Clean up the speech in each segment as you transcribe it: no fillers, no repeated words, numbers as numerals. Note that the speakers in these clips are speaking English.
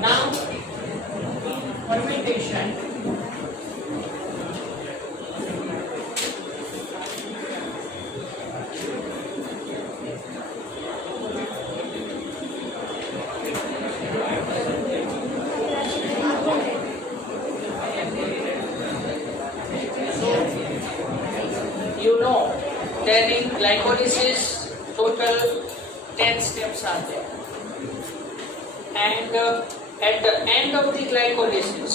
Now, fermentation. You know that in glycolysis total 10 steps are there, and at the end of the glycolysis,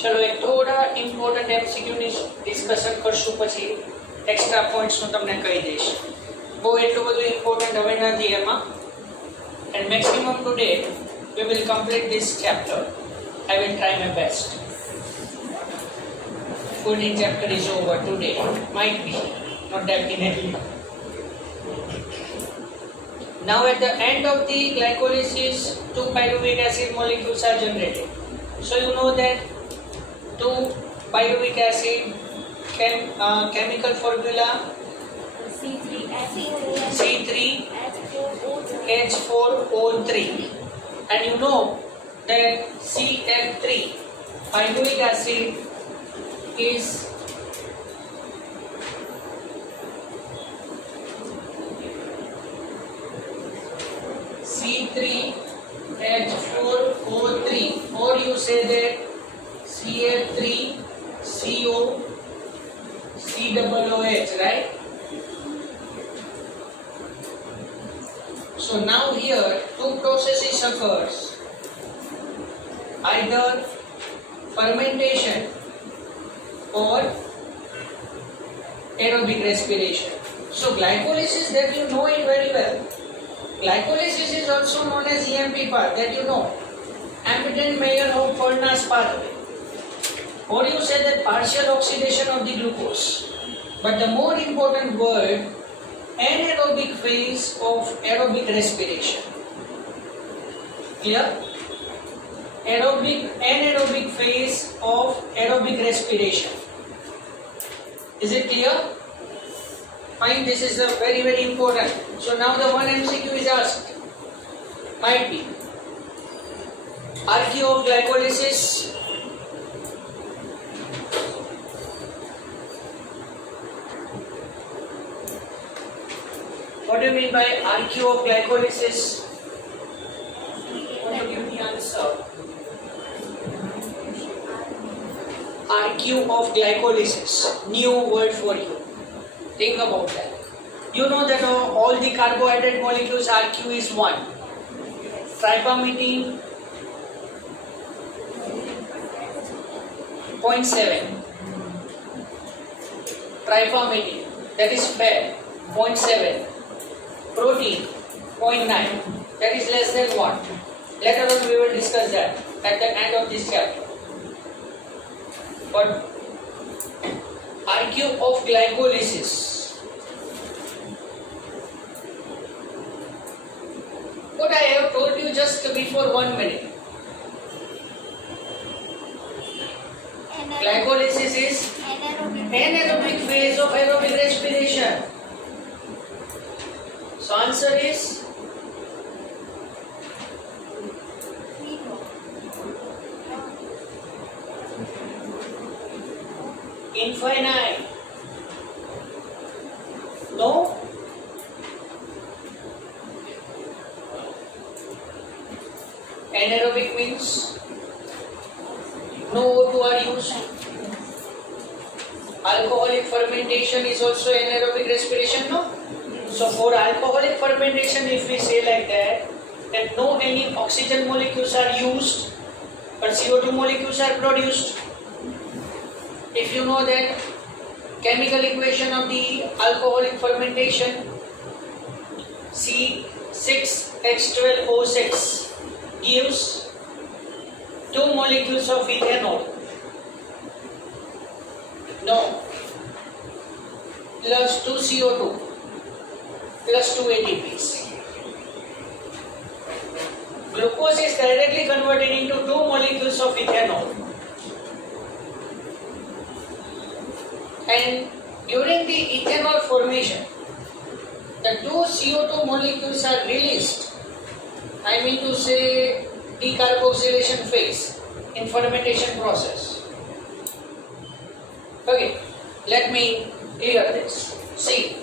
ચલો એક થોડા important એમસીક્યુની discussion કરશું, પછી extra points હું તમને કહી દઈશ. બહુ એટલું બધું ઇમ્પોર્ટન્ટ હવે નથી એમાં, and maximum today we will complete this chapter. I will try my best. Coding chapter is over today. Might be, not definitely. Now at the end of the glycolysis, 2 pyruvic acid molecules are generated. So you know that 2 pyruvic acid chemical formula C3H4O3, and you know that CF3 pyruvic acid is C3H4O3, or you say that CF3COCOOH, right? So now here two processes occurs, either fermentation or aerobic respiration. So glycolysis, that you know it very well. Glycolysis is also known as EMP path, that you know, Embden-Meyerhof-Furness pathway, or you say that partial oxidation of the glucose. But the more important word, anaerobic phase of aerobic respiration. Clear? Anaerobic phase of aerobic respiration. Is it clear? Fine, this is very, very important. So now the one MCQ is asked. Might be. Archaea of glycolysis. What do you mean by archaea of glycolysis? Want to give the answer? Archaea of glycolysis. New word for you. Think about that. You know that all the carbohydrate molecules archaea is 1. Tripamidine 0.7. Tripamidine, that is fat, 0.7. Protein 0.9, that is less than what? Later on we will discuss that at the end of this chapter. But archaea of glycolysis, what I have told you just before 1 minute. Glycolysis is anaerobic phase of aerobic respiration. So answer is infinite. No? Anaerobic means no O2 are used. Alcoholic fermentation is also anaerobic respiration, no? So for alcoholic fermentation, if we say like that no any oxygen molecules are used, but CO2 molecules are produced. If you know that chemical equation of the alcoholic fermentation, C6H12O6 gives 2 molecules of ethanol. No. Plus 2 CO2 plus 2 ATPs. Glucose is directly converted into 2 molecules of ethanol. And during the ethanol formation, the 2 CO2 molecules are released. I mean to say decarboxylation phase in fermentation process. Okay, let me clear this. See,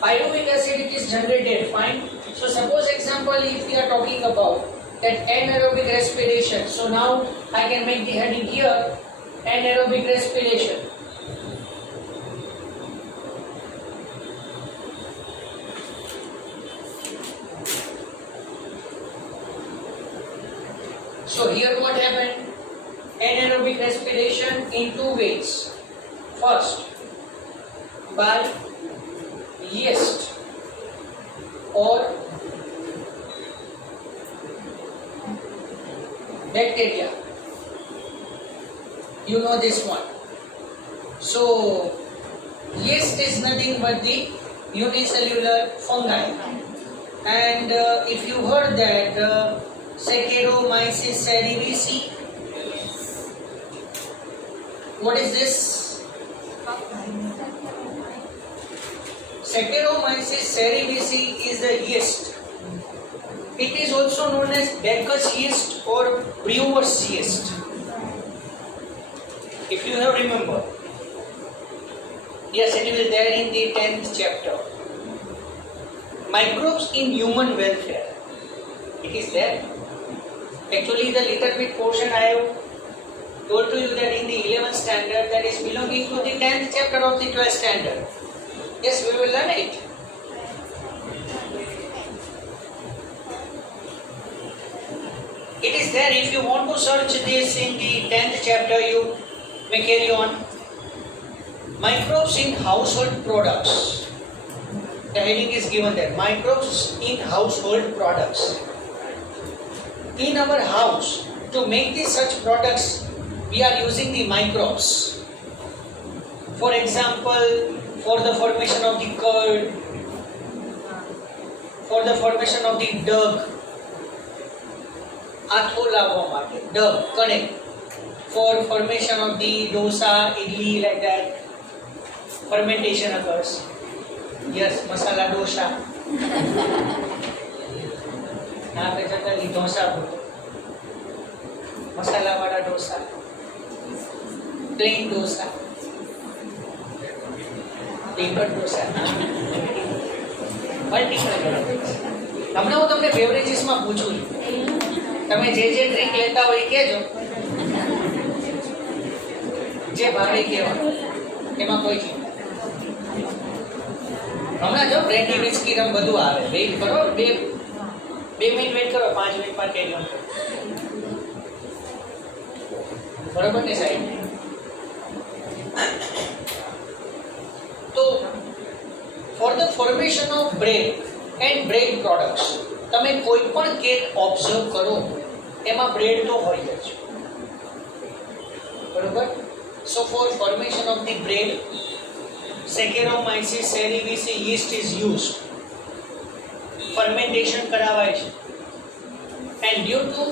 pyruvic acid it is generated, fine. So suppose example if we are talking about that anaerobic respiration. So now I can make the heading here anaerobic respiration. So here what happened? Anaerobic respiration in two ways. First, by yeast or bacteria. You know this one. So yeast is nothing but the unicellular fungi. And if you heard that Saccharomyces cerevisiae, what is this? Saccharomyces cerevisiae is a yeast. It is also known as baker's yeast or brewer's yeast. If you have remembered. Yes, it will there in the 10th chapter. Microbes in human welfare. It is there. Actually, the little bit portion I have told to you that in the 11th standard that is belonging to the 10th chapter of the 12th standard. Yes, we will learn it. It is there. If you want to search this in the 10th chapter, you may carry on. Microbes in household products. The heading is given there. Microbes in household products. In our house, to make these such products, we are using the microbes. For example, for the formation of the curd, for the formation of the dough, આથો લાવવા માટે dough, કણેક, for formation of the dosa, idli, like that, fermentation occurs. Yes, masala dosa. ના આપણે generally dosa બોલો, મસાલા વાળા dosa, plane dosa, paper dosa, multiple. હમણાં હું તમને બેવરેજીસમાં પૂછું છું, તમે જે ડ્રિંક લેતા હોય કહેજો, જે ભાવે કહેવા, એમાં કોઈ ચિંતા. હમણાં જો બ્રેન્ડી વિસ્કી રમ બધું આવે, વેઇટ કરો, બે મિનિટ વેઇટ કરો, 5 મિનિટમાં કેરી ઓન કરો. બરોબર ને સાહેબ? તો for the formation of bread and bread products, તમે કોઈ પણ કેક ઓબ્ઝર્વ કરો એમાં બ્રેડ તો હોય જ. બરોબર? So for formation of the bread, Saccharomyces cerevisiae yeast is used. Fermentation કરાવાય છે. And due to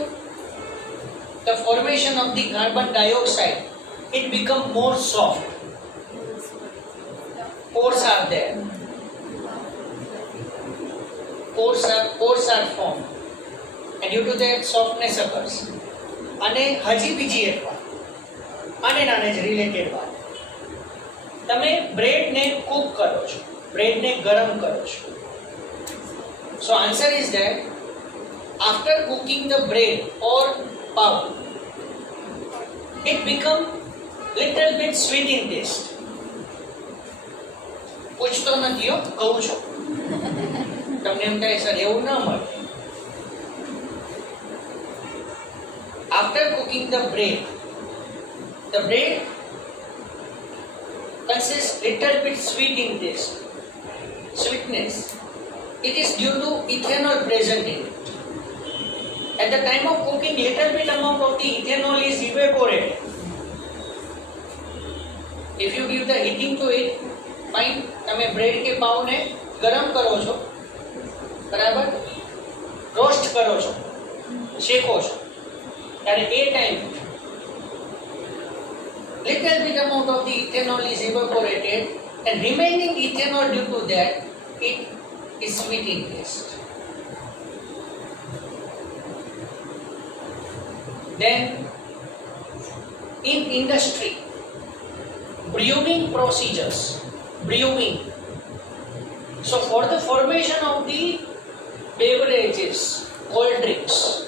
the formation of the carbon dioxide, it become more soft. Pores are there. Pores are formed. And due to that softness occurs. અને હજી બીજી એક વાત, આને નાને જ રિલેટેડ વાત, તમે બ્રેડને કુક કરો છો, બ્રેડને ગરમ કરો છો. So answer is that after cooking the bread or pav, it become little bit sweet in taste. પૂછતો નથી હો, કહું છું. તમને એમ થાય સર એવું ના મળે. After cooking the bread consists little bit sweet in taste, sweetness. It is due to ethanol present in it. At the time of cooking, little bit amount of the ethanol is evaporated. If you give the heating to it, fine. તમે bread કે પાવને ગરમ કરો છો, બરાબર, roast કરો છો, શેકો છો, ત્યારે એ time little bit amount of the ethanol is evaporated, and remaining ethanol due to that it is sweet in taste. Then in industry, brewing procedures, brewing. So for the formation of the beverages, cold drinks,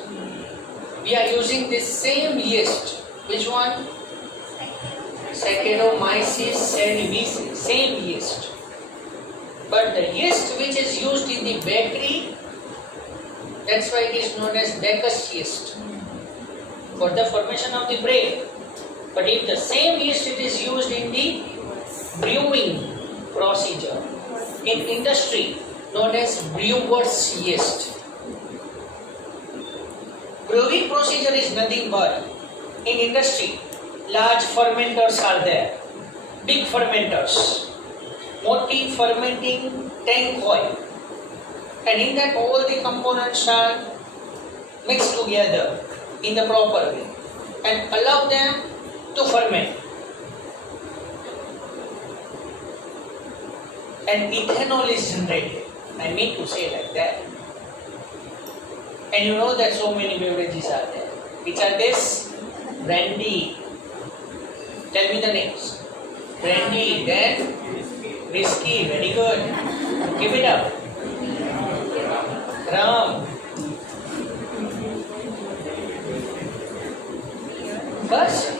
we are using this same yeast. Which one? Saccharomyces cerevisiae, same yeast. But the yeast which is used in the bakery, that's why it is known as baker's yeast for the formation of the bread. But if the same yeast it is used in the brewing procedure, in industry known as brewer's yeast. Brewing procedure is nothing but, in industry, large fermenters are there, big fermenters, multi fermenting tank oil, and in that all the components are mixed together in the proper way and allow them to ferment. And ethanol is generated. I mean to say like that. And you know that so many beverages are there. Which are this? Brandy. Tell me the names. Brandy, then whiskey, very good. Give it up. Rum. Bus.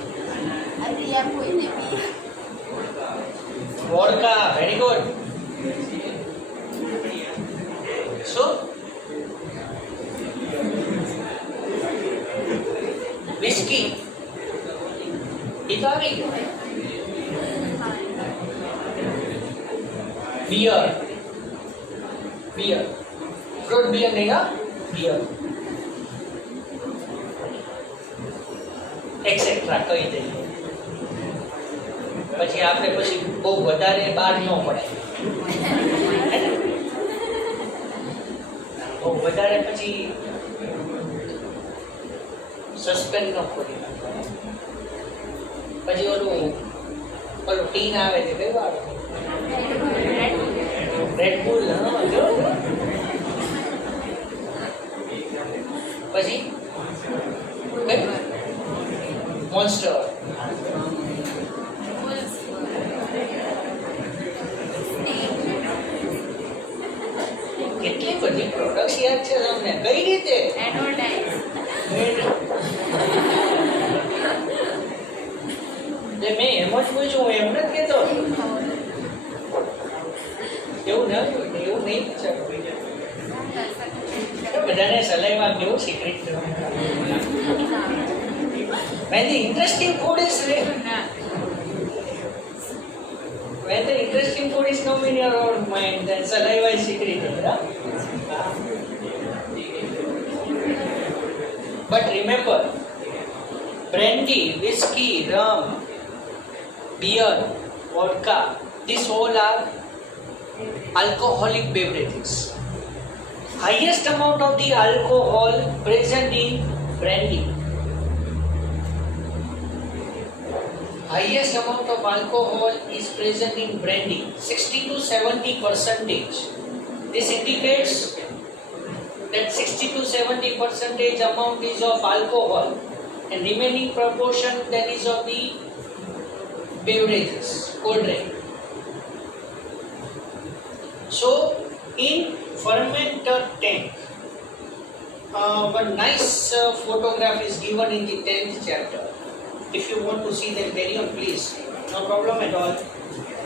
Vodka, very good. So, whiskey. Italy. Beer. Beer. Fruit beer नहीं ना? Beer. Etc. કહી દઈએ. પછી આપણે પછી બહુ વધારે બહાર ન પડે. બહુ વધારે પછી સસ્પેન્ડ ન કરી. પછી ઓલું ટીન આવે છે કયું આવે? રેડબુલ. જો પછી મોન્સ્ટર. કેટલી બધી પ્રોડક્ટ્સ યાદ છે તમને? કઈ રીતે? મેં એમ જ પૂછ્યું, હું એમ નથી કહેતો. એવું ન એવું નહીં બધાને સલાઈમાં કેવું secret when the interesting food is when the interesting food is come in your own mind, then saliva is secreted. But remember, brandy, whiskey, rum, beer, vodka, these all are alcoholic beverages. Highest amount of the alcohol present in brandy. Highest amount of alcohol is present in brandy, 60 to 70%. This indicates that 60 to 70% amount is of alcohol and remaining proportion that is of the beverages, cold drink. So in fermenter tank, one nice photograph is given in the 10th chapter. If you want to see that video, please, no problem at all.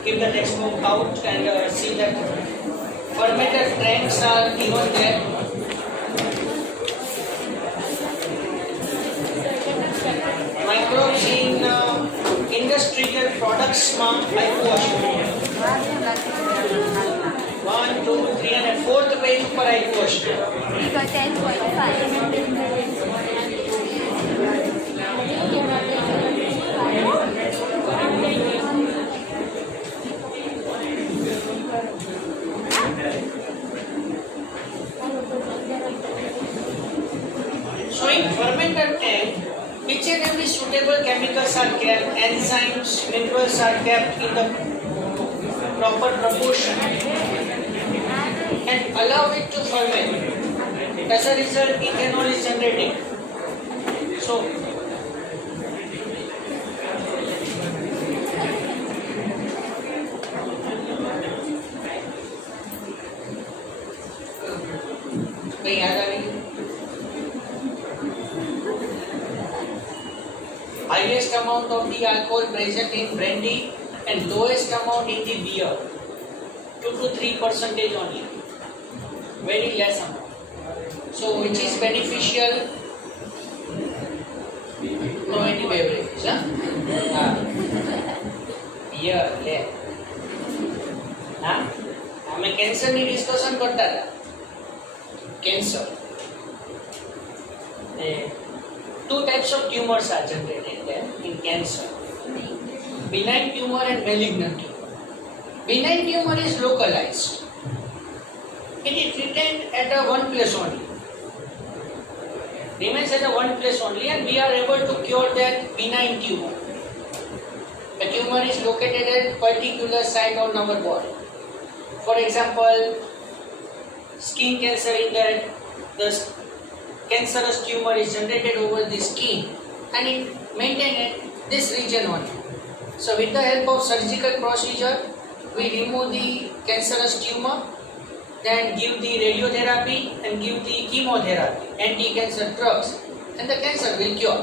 Keep the textbook out and see that fermented tanks are given there. Microbes in industrial products, I wash. 1, 2, 3 and 4th page पर I wash. 10.5. So in fermenter tank, each and every suitable chemicals are kept, enzymes, minerals are kept in the proper proportion and allow it to ferment. As a result, ethanol is generated. So highest amount of the alcohol present in brandy and lowest amount in the beer. 2 to 3% only. Very less amount. So which is beneficial? No any beverages, huh? Beer, yeah. હા અમે કેન્સરની discussion કરતા હતા. Cancer. Two types of tumors are generated there in cancer. Benign tumor and malignant tumor. Benign tumor is localized. It is retained at a one place only. Remains at a one place only, and we are able to cure that benign tumor. The tumor is located at particular site on our body. For example, skin cancer, in that the cancerous tumor is generated over the skin and it maintained at this region only. So with the help of surgical procedure, we remove the cancerous tumor, then give the radiotherapy and give the chemotherapy, anti-cancer drugs, and the cancer will cure.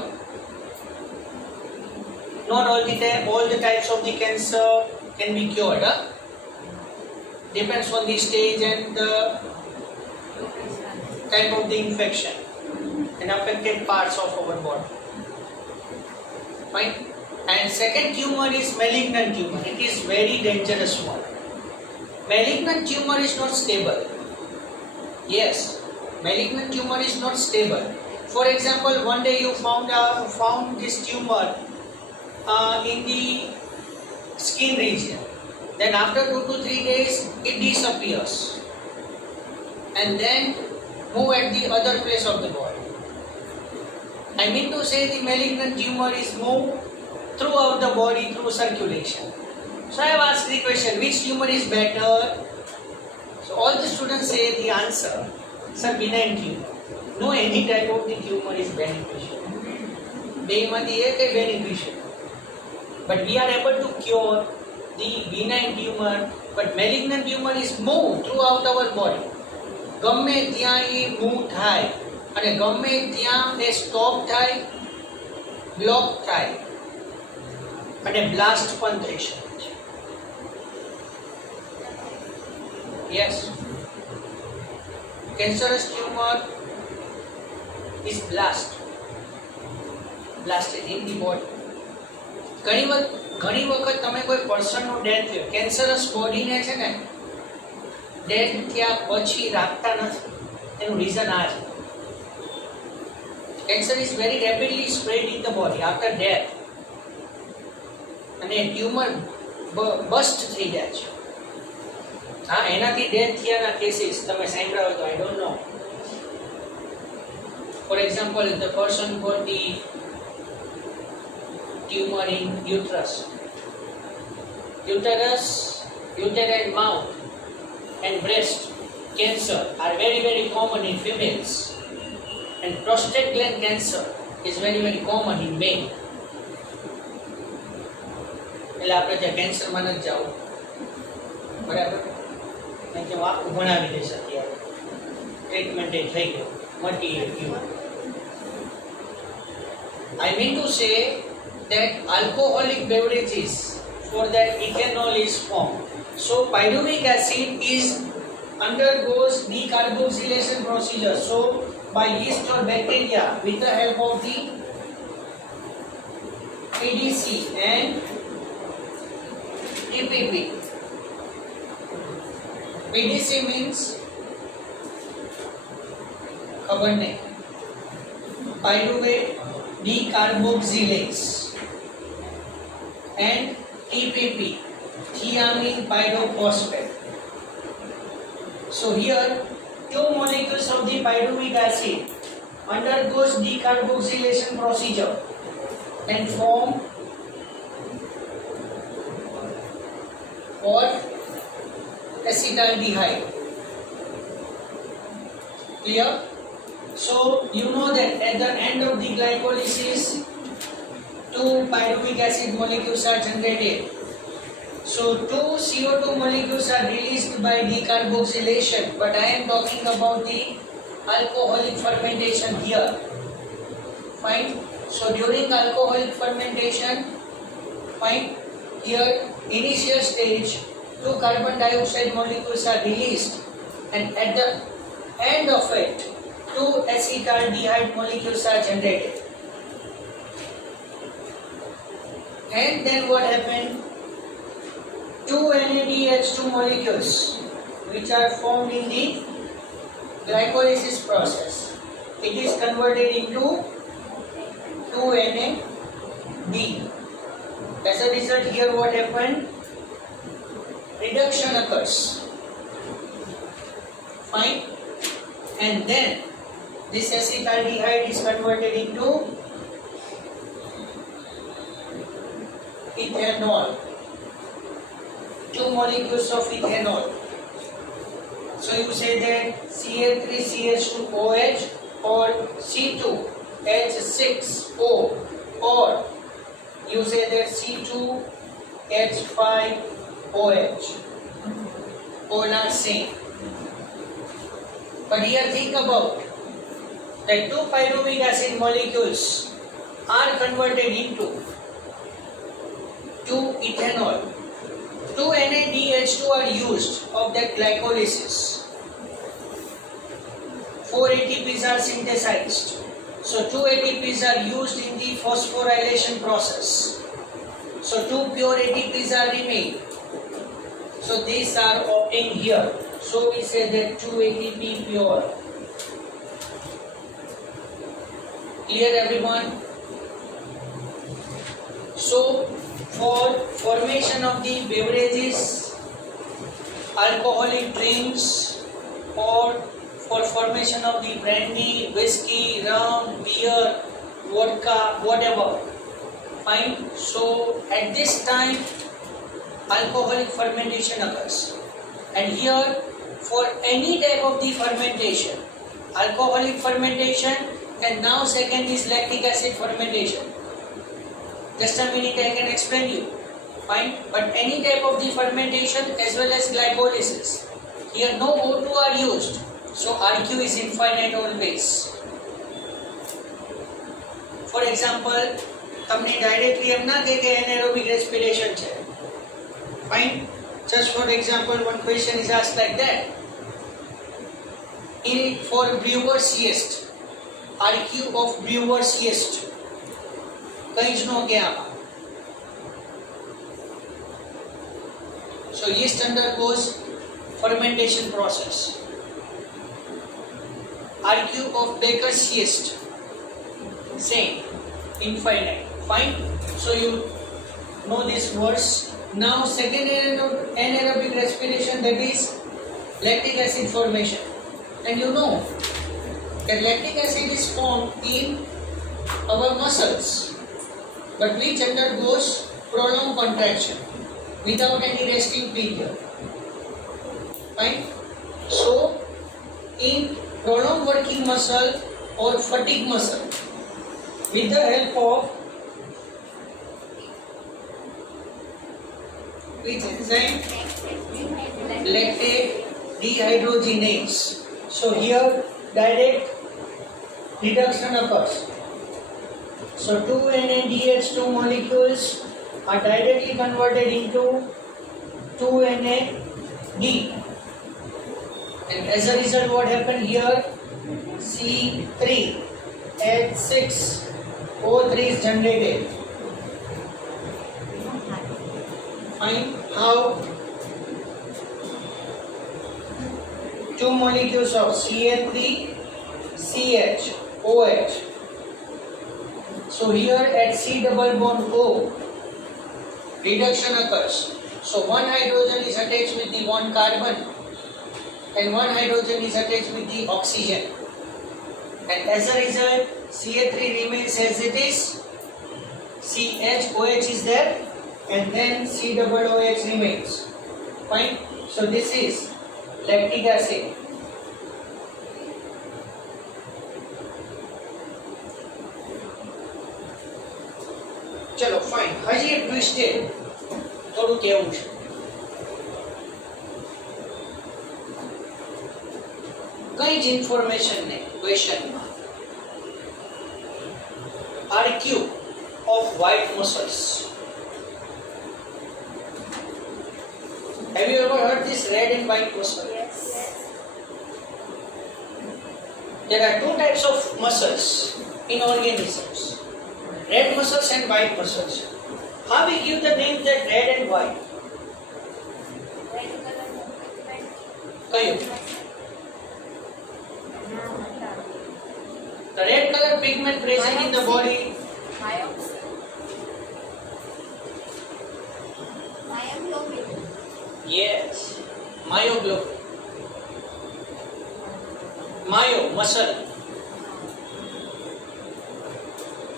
Not all the time, all the types of the cancer can be cured. Depends on the stage and the type of the infection and affected parts of our body. Fine. And second tumor is malignant tumor. It is very dangerous one. Malignant tumor is not stable. Yes, malignant tumor is not stable. For example, one day you found this tumor in the skin region. Then after 2 to 3 days, it disappears and then move at the other place of the body. I mean to say the malignant tumor is moved throughout the body through circulation. So I have asked the question, which tumor is better? So all the students say the answer, sir, benign tumor. No, any type of the tumor is beneficial. Beimati ek beneficial. But we are able to cure the benign tumor, but malignant tumor is moved throughout our body. ગમે ત્યાં એ move થાય અને ગમે ત્યાં એ stop થાય, block થાય અને blast પણ થઈ શકે છે. Yes, cancerous tumor is blasted in the body. ઘણી વખત તમે કોઈ પર્સનનું ડેથ થયું, કેન્સરસ બોડીને છે ને ડેથ થયા પછી રાખતા નથી. એનું રીઝન આ છે, cancer is very rapidly spread in the body after death અને ટ્યુમર બસ્ટ થઈ જાય છે. હા, એનાથી ડેથ થયાના કેસીસ તમે સાંભળ્યા હોય તો I don't know. For example, the person got the tumor in uterus, uterine mouth and breast cancer are very common in females, and prostate gland cancer is very common in male. એટલે આપણે ત્યાં કેન્સરમાં નથી જવું, બરાબર? કારણ કે આખું ભણાવી દેશે અત્યારે, ટ્રીટમેન્ટ એ થઈ ગયો, મટી ગયું. I mean to say that alcoholic beverages, for that ethanol is formed. So pyruvic acid undergoes decarboxylation procedure. So by yeast or bacteria, with the help of the PDC and TPP. PDC means खबर नहीं, pyruvate decarboxylase, and TPP, thiamine pyrophosphate. So here, two molecules of the pyruvic acid undergoes decarboxylation procedure and form what? Acetaldehyde. Clear? So you know that at the end of the glycolysis, two pyruvic acid molecules are generated. So two CO2 molecules are released by decarboxylation, but I am talking about the alcoholic fermentation here. Fine. So during alcoholic fermentation, fine, here initial stage, 2 carbon dioxide molecules are released, and at the end of it, 2 acetaldehyde molecules are generated. And then what happened? 2 NADH2 molecules which are formed in the glycolysis process. It is converted into 2NAD. As a result, here what happened? Reduction occurs. Fine. And then this acetaldehyde is converted into ethanol. 2 molecules of ethanol. So you say that Ca3CH2OH or C2H6O, or you say that C2H5OH. All are same. But here think about that 2 pyruvic acid molecules are converted into 2 ethanol. 2 NADH2 are used of that glycolysis. 4 ATPs are synthesized. So 2 ATPs are used in the phosphorylation process. So 2 pure ATPs are remained. So these are obtained here. So we say that 2 ATP pure. Clear everyone? So for formation of the beverages, alcoholic drinks, or for formation of the brandy, whiskey, rum, beer, vodka, whatever. Fine. So at this time, alcoholic fermentation occurs. And here, for any type of the fermentation, alcoholic fermentation, and now second is lactic acid fermentation. Just a minute, I can explain you. Fine. But any type of the fermentation as well as glycolysis. Here no O2 are used. So RQ is infinite always. For example, તમને directly એમ ના કહે કે anaerobic respiration છે. Fine. Just for example, one question is asked like that. For brewer's yeast, RQ of brewer's yeast. કંઈ જ ન કે આમાં. So yeast undergoes fermentation process. RQ of baker's yeast, same, infinite. Fine. So you know this verse. Now second anaerobic respiration, that is lactic acid formation. And you know that lactic acid is formed in our muscles, but which undergoes prolonged contraction without any resting period. Fine. So in prolonged working muscle or fatigue muscle, with the help of which enzyme? Lactate dehydrogenase. So here direct reduction occurs. So 2 NADH2 molecules are directly converted into 2 NAD. And as a result, what happened here? C3H6O3 is generated. Fine. How? 2 molecules of Ca3CHOH. So here at C double bond O, reduction occurs. So one hydrogen is attached with the one carbon, and one hydrogen is attached with the oxygen. And as a result, Ca3 remains as it is, CHOH is there, and then COOH remains. Fine. So this is lactic acid. ચલો fine. હજી એક twist છે, થોડું કેવું છે. કઈ જ information ને ક્વેશ્ચનમાં RQ of white muscles. Have you ever heard this red and white muscle? Yes. There are two types of muscles in organisms, red muscles and white muscles. How we give the name that red and white? Red color pigment. Kayo. The red color pigment present in the body. Myoglobin. Yes. Myoglobin. Myo, muscle.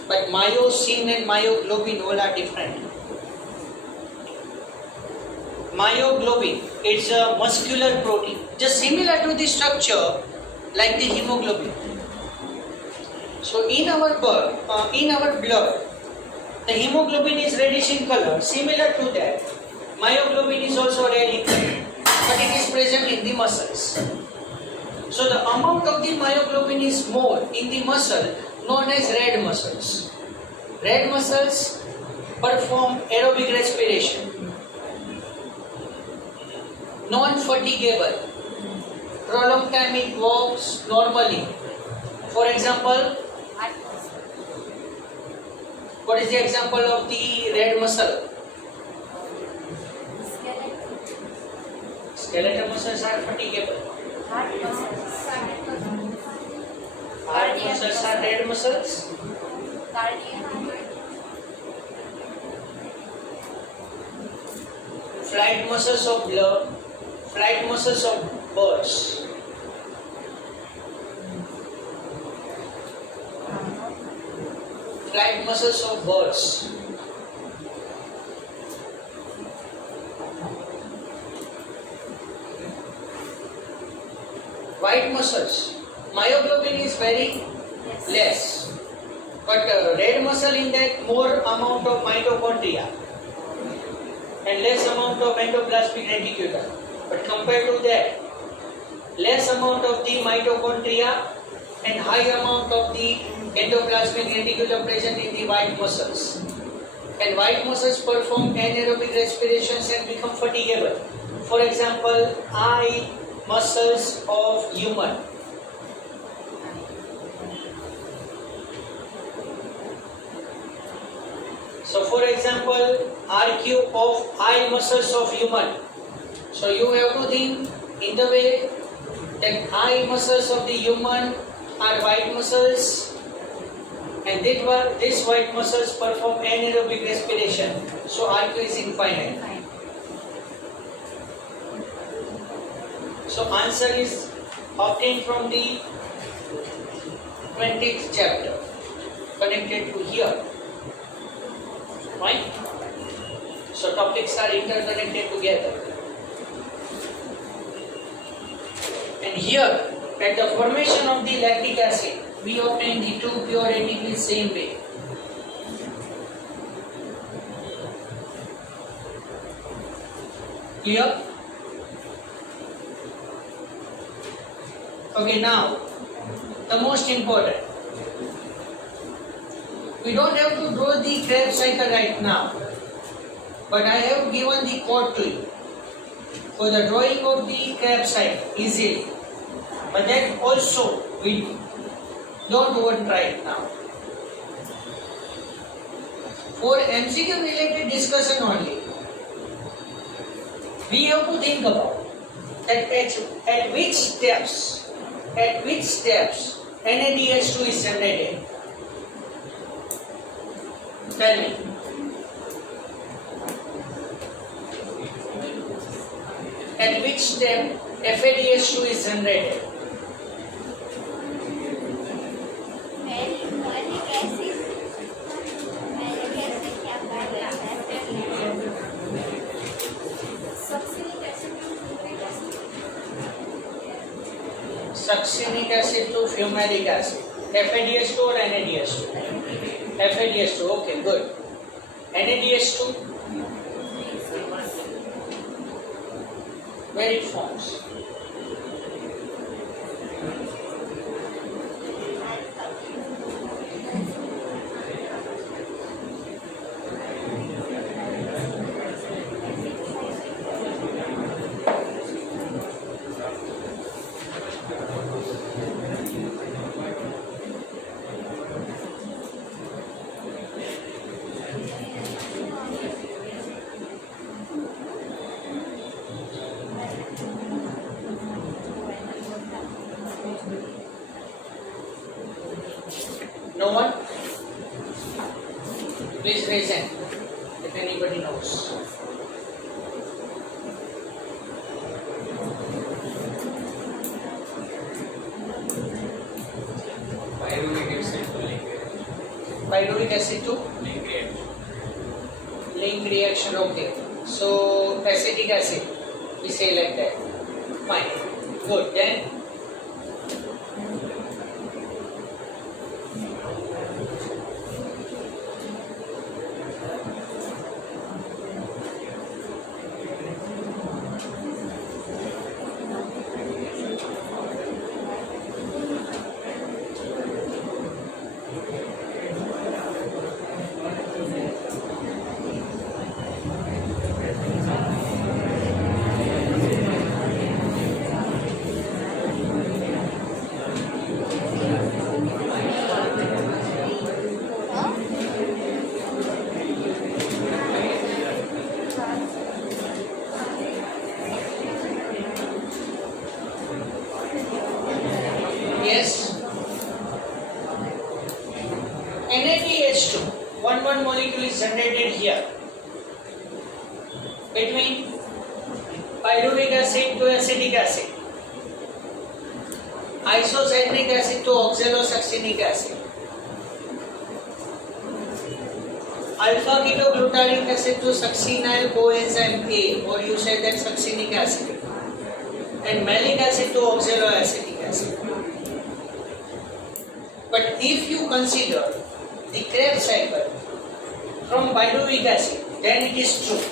But myosin and myoglobin all are different. Myoglobin, it's a muscular protein, just similar to the structure like the hemoglobin. So in our blood, the hemoglobin is reddish in color. Similar to that, myoglobin is also red in color, but it is present in the muscles. So the amount of the myoglobin is more in the muscle known as red muscles. Red muscles perform aerobic respiration, non-fatigable. Prolonged time it walks normally. For example, what is the example of the red muscle? Skeletal muscles are fatigable. Heart muscles. Heart muscles are red muscles. Cardiac. Flight muscles of blood, flight muscles of birds. Flight muscles of birds. White muscles. Myoglobin is very less, but red muscle in that more amount of mitochondria and less amount of endoplasmic reticulum. But compared to that, less amount of the mitochondria and high amount of the endoplasmic reticulum present in the white muscles. And white muscles perform anaerobic respirations and become fatigable. For example, eye muscles of human. So for example, RQ of eye muscles of human. So you have to think in the way that eye muscles of the human are white muscles, and these white muscles perform anaerobic respiration. So RQ is infinite. So answer is obtained from the 20th chapter connected to here. Right? So topics are interconnected together. And here, at the formation of the lactic acid, we obtain the two pure ATP same way. Clear? Okay, now, the most important. We don't have to draw the Krebs cycle right now, but I have given the code to you for the drawing of the Krebs cycle easily. But that also we don't want right now. For MCQ related discussion only, we have to think about that at which steps NADH2 is generated. Tell me. At which step FADH2 is generated? Malic acid. Malic acid क्या करता है? Succinic acid to fumaric acid. Succinic acid to fumaric acid. FADH2 or NADH2? FADH2, okay, good. NADH2, where it forms? Please raise hand if anybody knows. Pyruvic acid to Pyruvic acid to link reaction. link reaction. Okay. So acetic acid, we say like that. Fine. Good. Then yes. NaDH2, one molecule is generated here between pyruvic acid to acetic acid, isocyanic acid to oxalosuccinic acid, alpha ketoglutarate acid to succinyl coenzyme A, or you say that succinic acid, and malic acid to oxaloacetic acid. But if you consider the Krebs cycle from pyruvic acid, then it is true.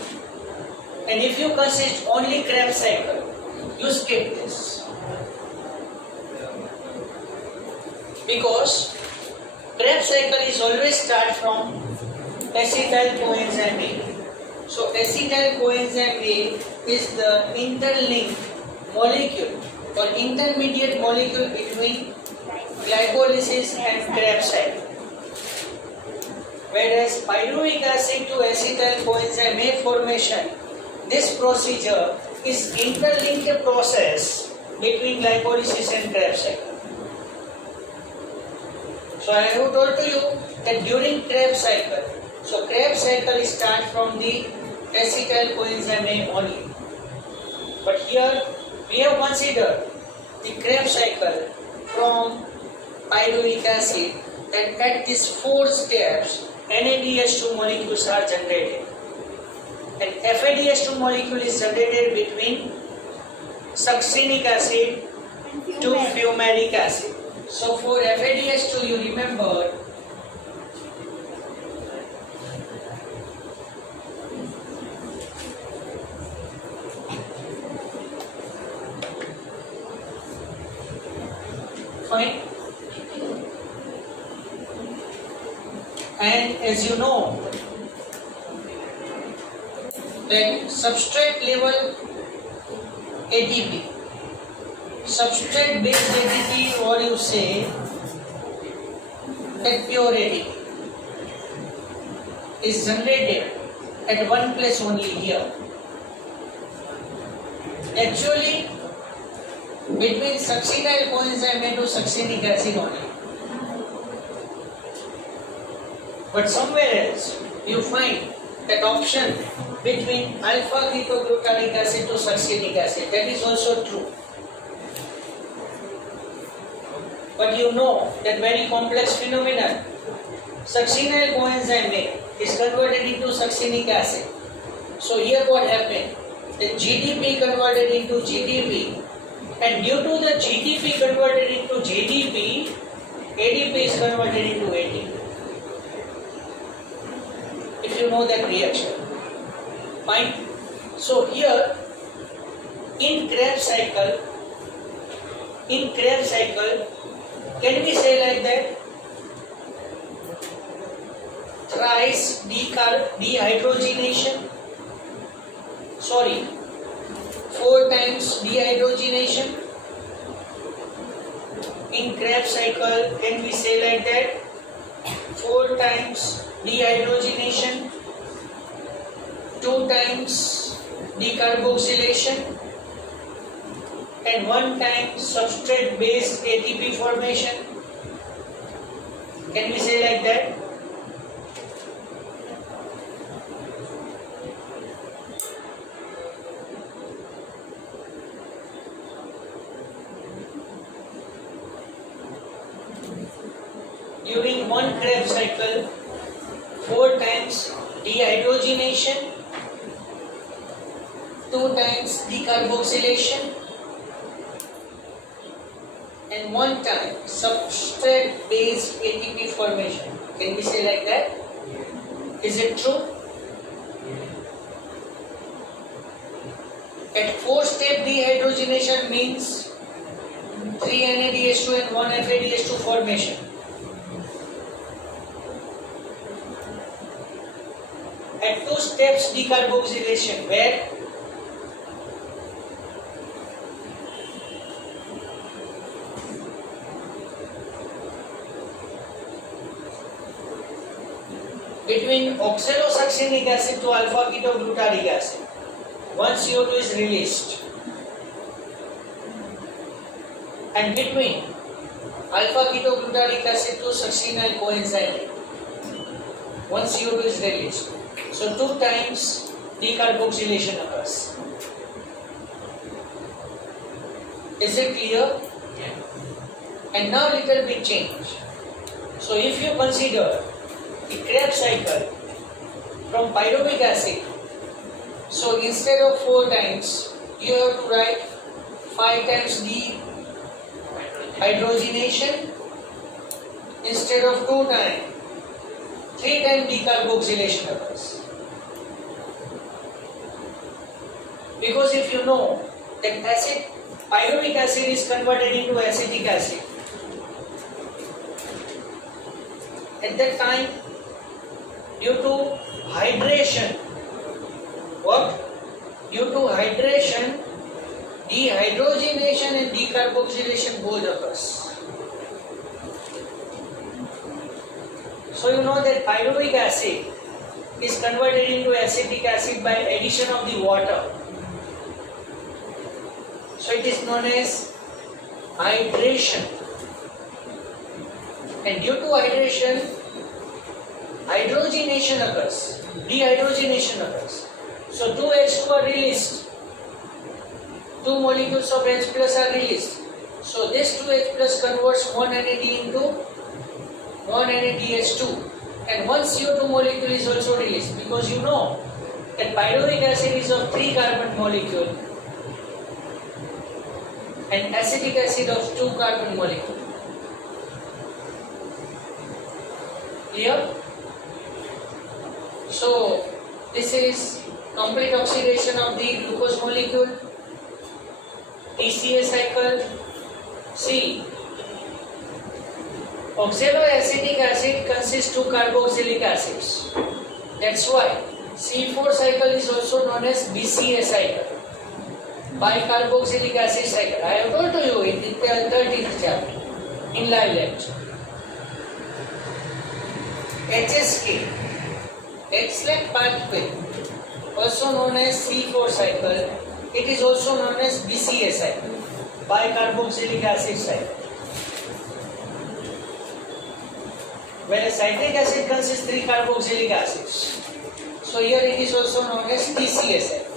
And if you consider only Krebs cycle, you skip this. Because Krebs cycle is always start from acetyl coenzyme A. So acetyl coenzyme A is the interlinked molecule or intermediate molecule between glycolysis and Krebs cycle. Whereas pyruvic acid to acetyl coenzyme A formation, this procedure is interlinked process between glycolysis and Krebs cycle. So I have told to you that during Krebs cycle, so Krebs cycle starts from the acetyl coenzyme A only. But here we have considered the Krebs cycle from pyruvic acid, and at these 4 steps NaDH2 molecules are generated, and FADH2 molecule is generated between succinic acid to fumaric acid. So for FADH2 you remember fine. And as you know that substrate level ATP, substrate based ATP, or you say that pure ATP is generated at one place only here. Actually between succinyl coenzyme A to succinic acid only. But somewhere else you find that option between alpha ketoglutarate acid to succinic acid. That is also true. But you know that very complex phenomenon. Succinyl coenzyme A is converted into succinic acid. So here what happened? The GDP converted into GDP, and due to the GDP converted into GDP, ADP is converted into ATP. If you know that reaction. Fine. So here in Krebs cycle, can we say like that? Thrice dehydrogenation. Sorry, 4 times dehydrogenation. In Krebs cycle, can we say like that? 4 times dehydrogenation, 2 times decarboxylation, and 1 time substrate based ATP formation. Can we say like that? cycle, 4 times dehydrogenation, 2 times decarboxylation, and 1 time substrate based ATP formation. Can we say like that? Is it true? At 4-step dehydrogenation means 3 NADH2 and 1 FADH2 formation. At 2 steps decarboxylation, where between oxalosuccinic acid to alpha ketoglutarate acid, 1 CO2 is released, and between alpha ketoglutarate acid to succinyl coenzyme, 1 CO2 is released. So 2 times decarboxylation occurs. Is it clear? Yeah. And now little bit change. So if you consider the Krebs cycle from pyruvic acid, so instead of 4 times, you have to write 5 times dehydrogenation instead of 2 times. 3 times decarboxylation occurs. Because if you know that pyruvic acid is converted into acetic acid, at that time, due to hydration, dehydrogenation and decarboxylation both occurs. So you know that pyruvic acid is converted into acetic acid by addition of the water. So it is known as hydration. And due to hydration, hydrogenation occurs, dehydrogenation occurs. So 2 H2 are released, 2 molecules of H plus are released. So this 2 H plus converts 1 NAD into 1 NADH2, and 1 CO2 molecule is also released, because you know that pyruvic acid is of 3 carbon molecule and acetic acid of 2 carbon molecule. Clear? So this is complete oxidation of the glucose molecule, TCA cycle. See, oxaloacetic acid consists 2 carboxylic acids. That's why C4 cycle is also known as BCA cycle, bicarboxylic acid cycle. I have told to you in the 13th chapter in live lecture. HSK, H-like pathway, also known as C4 cycle. It is also known as BCA cycle, bicarboxylic acid cycle. Whereas citric acid consists 3 carboxylic acids. So here it is also known as TCA cycle.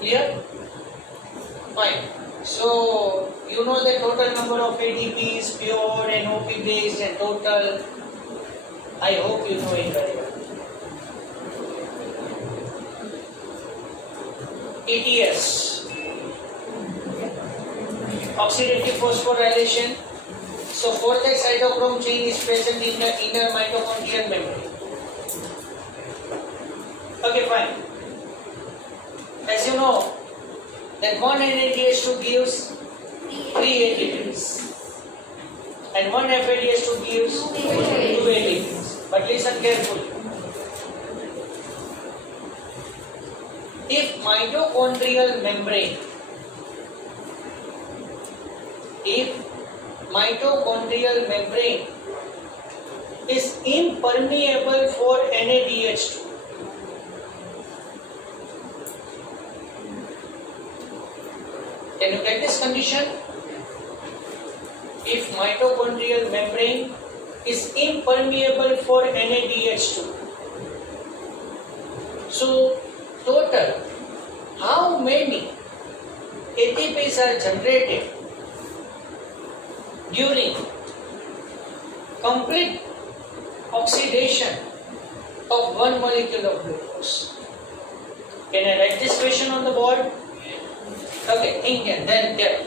Clear? Fine. So you know the total number of ATPs, pure and OP based, and total. I hope you know it very well. ETS, oxidative phosphorylation. So 4-leg cytochrome chain is present in the inner mitochondrial membrane. Okay, fine. As you know, that 1 NADH2 gives 3 ATPs and 1 FADH2 gives 2 ATPs. But listen carefully. If mitochondrial membrane is impermeable for NADH2, can you get this condition? If mitochondrial membrane is impermeable for NADH2, so total, how many ATPs are generated during complete oxidation of one molecule of glucose. Can I write this question on the board? Okay, think and then tell.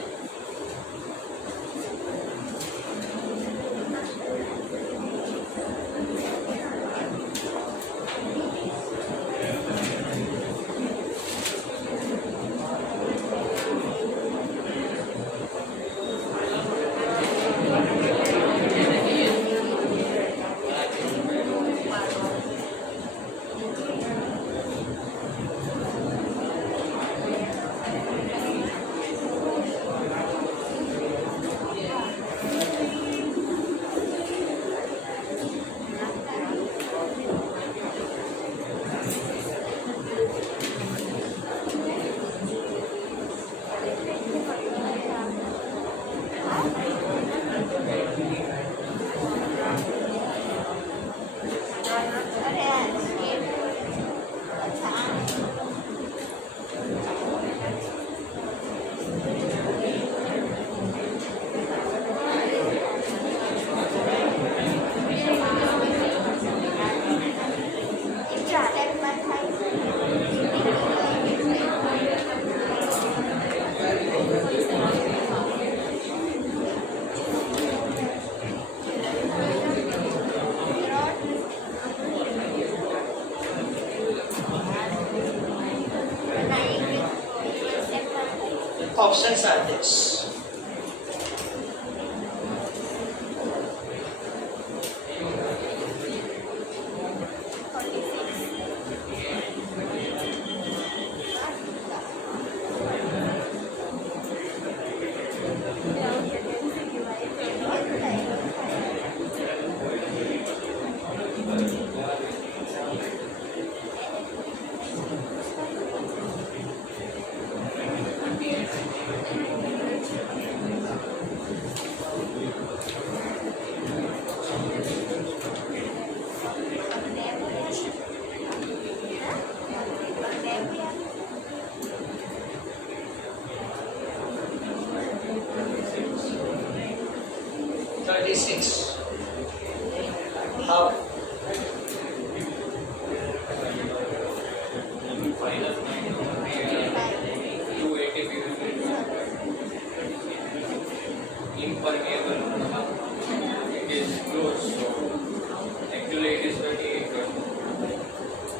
Options are this. How? Final 280 impermeable. It is closed, so actually it is 38.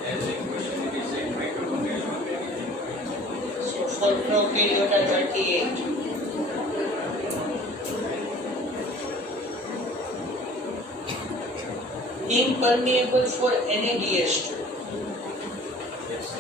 As in question, it is in microcontroller. So for prokaryote 38. Impermeable for NaDH2. Yes.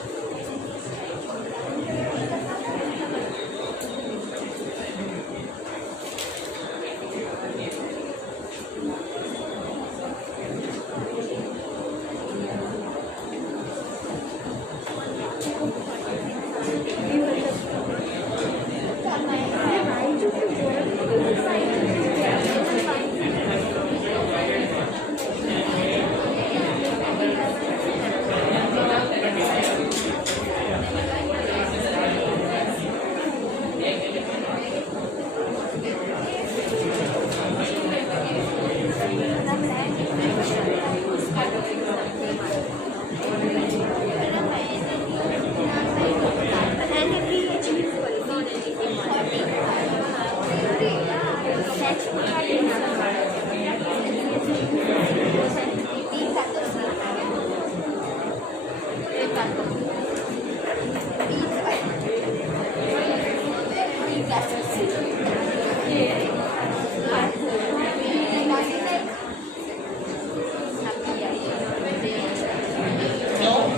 No?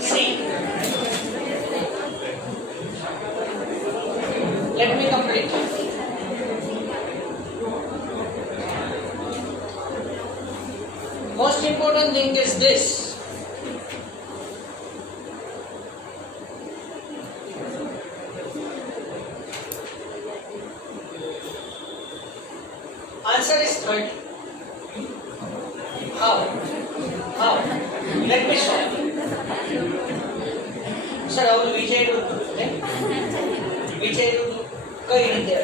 See. Let me complete. Most important thing is this. Answer is 30. How? How? Let me solve. Sir, I will Vijay do. Vijay do. Koi રીતે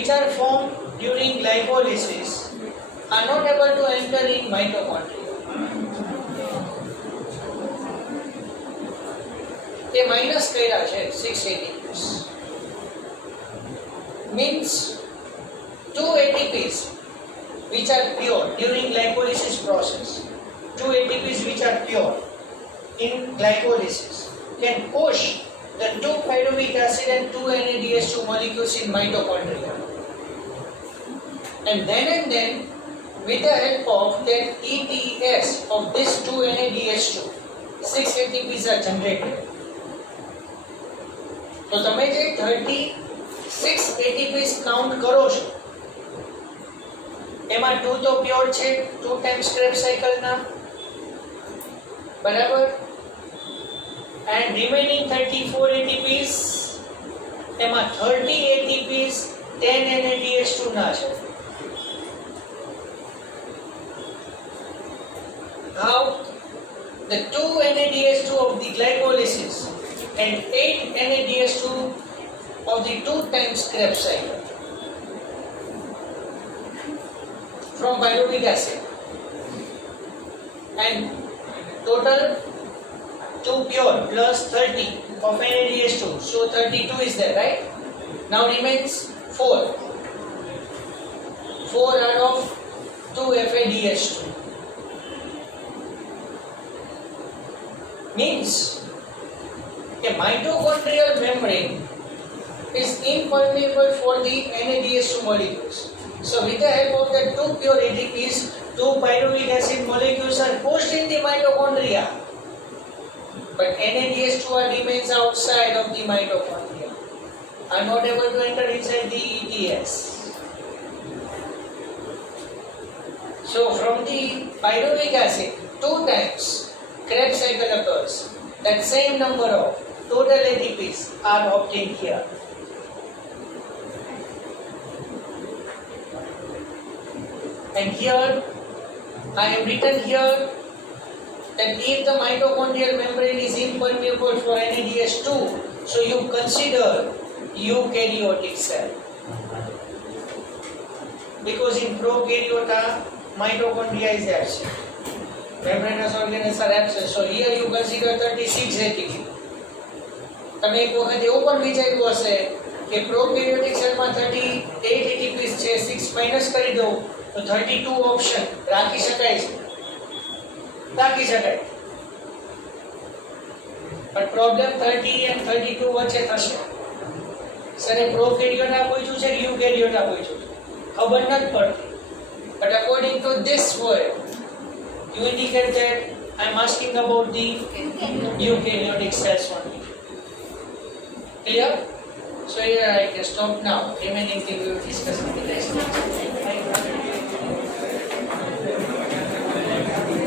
which are formed during glycolysis are not able to enter in mitochondria. A minus કર્યા છે 6 ATPs. Means 2 ATPs which are pure during glycolysis process, 2 ATPs which are pure in glycolysis can push the 2 pyruvic acid and 2 NADH2 molecules in mitochondria. And then with the help of that ETS of this 2 NADH2, 6 ATPs are generated. તો તમે જે 36 ATPs count કરો છો એમાં 2 તો pure છે 2 times crab સાયકલના, બરાબર, and remaining 34 ATPs એમાં 30 ATPs 10 NADH2 ના છે. How the 2 NADH2 of the glycolysis and 8 NADH2 of the 2 times Krebs cycle from pyruvic acid and total 2 pure plus 30 of NADH2, so 32 is there, right? Now remains 4 out of 2 FADH2 means a mitochondrial membrane is impermeable for the NADH2 molecules. So with the help of the 2 pure ATPs, 2 pyruvic acid molecules are pushed in the mitochondria. But NADH2 remains outside of the mitochondria, are not able to enter inside the ETS. So from the pyruvic acid, 2 times Krebs cycle occurs. That same number of total ATPs are obtained here. And here I have written here that if the mitochondrial membrane is impermeable for NADH2, so you consider eukaryotic cell. Because in prokaryota, mitochondria is absent. Membranous organelles are absent. So here you consider 36 ATP. તમે એક વખત એવું પણ વિચાર્યું હશે કે prokaryotic સેલમાં 38 ATPs છે, 6 માઈનસ કરી દઉં તો 32 ઓપ્શન રાખી શકાય છે, રાખી શકાય. પણ પ્રોબ્લેમ 30 and 32 વચ્ચે થશે. સરે પ્રોકેરિયોટા પૂછ્યું છે કે યુકેરિયોટા પૂછ્યું છે, ખબર નથી પડતી. But according to this word, you indicate that I am asking about the eukaryotic cells only. Clear? So here I can stop now. Remaining thing we will discuss in the next class.